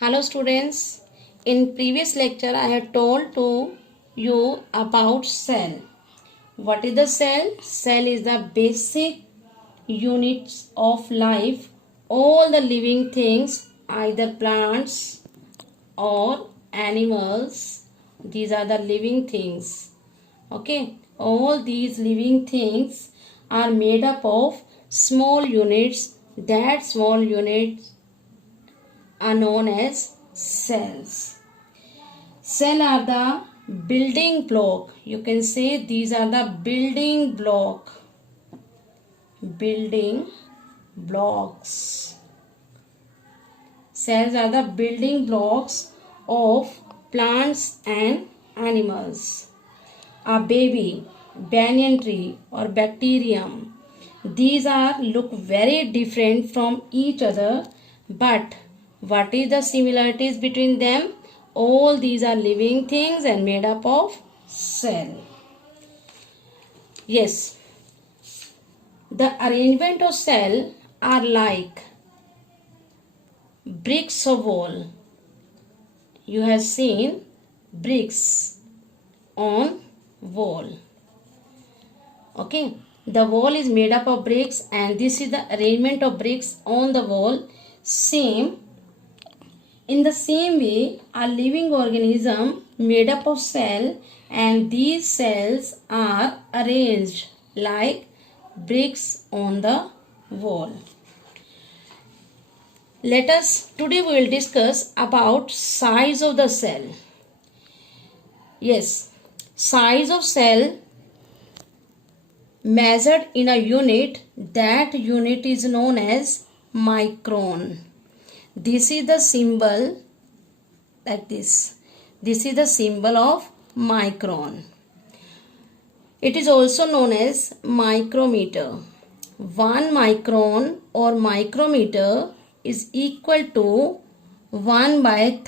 Hello students, in previous lecture I had told to you about cell. What is the cell? Cell is the basic units of life. All the living things, either plants or animals, these are the living things. Okay, all these living things are made up of small units. That small units are known as cells. Cell are the building block. You can say these are the building block. Building blocks. Cells are the building blocks of plants and animals. A baby, banyan tree or bacterium. These are look very different from each other, but what is the similarities between them? All these are living things and made up of cell. Yes, the arrangement of cell are like bricks of wall. You have seen bricks on wall. Okay, the wall is made up of bricks and this is the arrangement of bricks on the wall. In the same way, a living organism made up of cell and these cells are arranged like bricks on the wall. Today we will discuss about size of the cell. Yes, size of cell measured in a unit, that unit is known as micron. This is the symbol like this. This is the symbol of micron. It is also known as micrometer. 1 micron or micrometer is equal to 1 by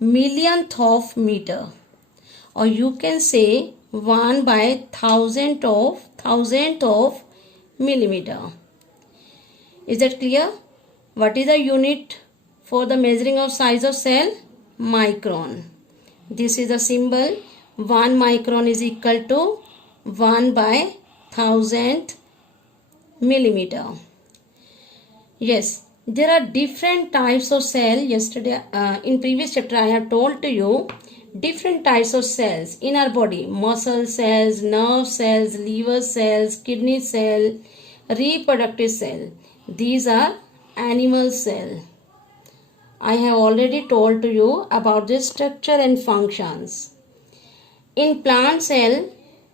millionth of meter, or you can say 1 by thousandth of millimeter. Is that clear? What is the unit for the measuring of size of cell? Micron. This is the symbol. 1 micron is equal to 1 by thousandth millimeter. Yes, there are different types of cell. Yesterday, in previous chapter, I have told to you different types of cells in our body. Muscle cells, nerve cells, liver cells, kidney cell, reproductive cell. These are animal cell. I have already told to you about the structure and functions. In plant cell,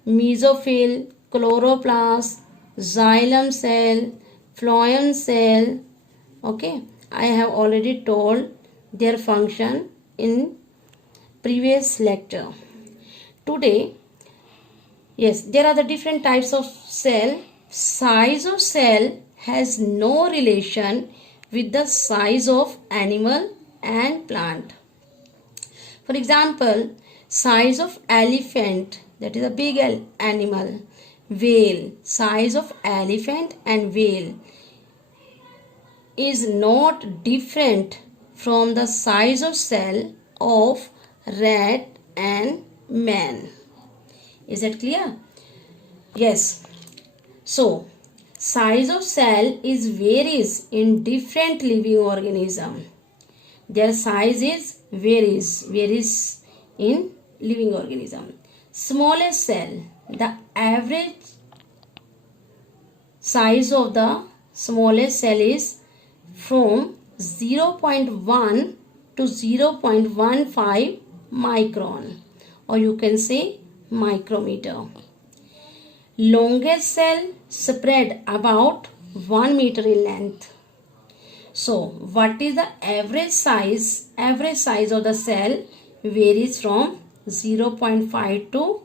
mesophyll, chloroplast, xylem cell, phloem cell. Okay, I have already told their function in previous lecture. Today, yes, there are the different types of cell. Size of cell has no relation with the size of animal and plant. For example, size of elephant, that is a big animal. Whale, size of elephant and whale is not different from the size of cell of rat and man. Is that clear? Yes. So, size of cell is varies in different living organism. Their size is varies in living organism. Smallest cell, the average size of the smallest cell is from 0.1 to 0.15 micron, or you can say micrometer. Longest cell spread about 1 meter in length. So, what is the average size? Average size of the cell varies from 0.5 to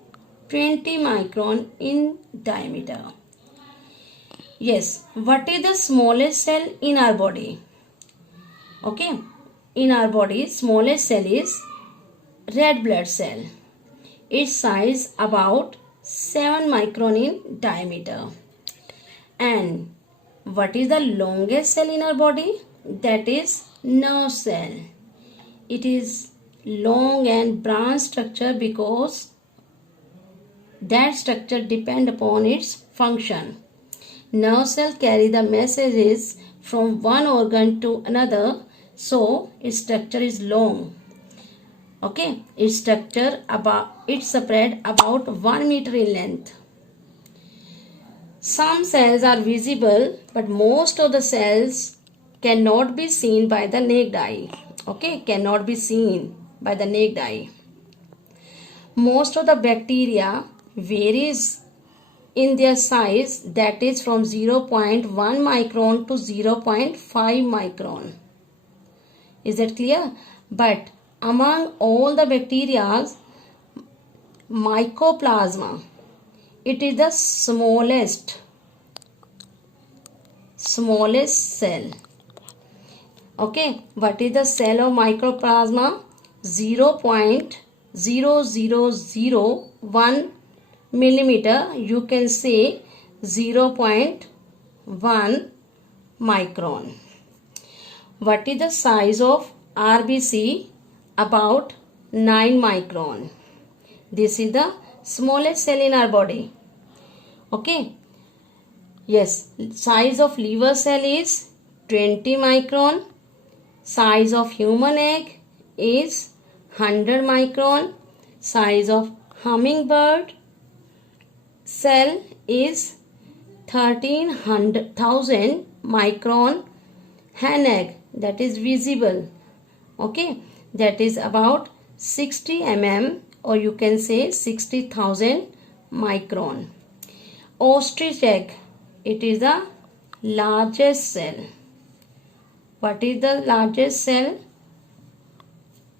20 micron in diameter. Yes, what is the smallest cell in our body? Okay, in our body, smallest cell is red blood cell. Its size about 7 micron in diameter. And What is the longest cell in our body? That is nerve cell. It is long and branch structure because that structure depend upon its function. Nerve cell carry the messages from one organ to another, so its structure is long. Okay, its structure spread about 1 meter in length. Some cells are visible, but most of the cells cannot be seen by the naked eye. Okay, cannot be seen by the naked eye. Most of the bacteria varies in their size, that is from 0.1 micron to 0.5 micron. Is that clear? But among all the bacteria, Mycoplasma, it is the smallest cell. Okay, what is the cell of Mycoplasma? 0.0001 millimeter, you can say 0.1 micron. What is the size of RBC? About 9 micron. This is the smallest cell in our body. Okay. Yes, size of liver cell is 20 micron. Size of human egg is 100 micron. Size of hummingbird cell is 13,000 micron. Hen egg, that is visible. Okay, that is about 60 mm, or you can say 60,000 micron. Ostrich egg, it is the largest cell. What is the largest cell?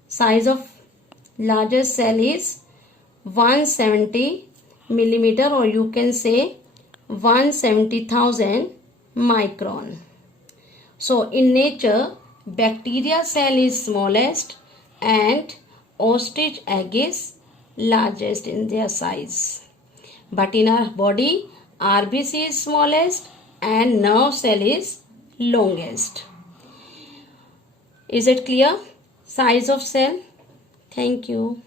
Size of largest cell is 170 millimeter, or you can say 170,000 micron. So in nature, bacteria cell is smallest and ostrich egg is largest in their size. But in our body, RBC is smallest and nerve cell is longest. Is it clear? Size of cell? Thank you.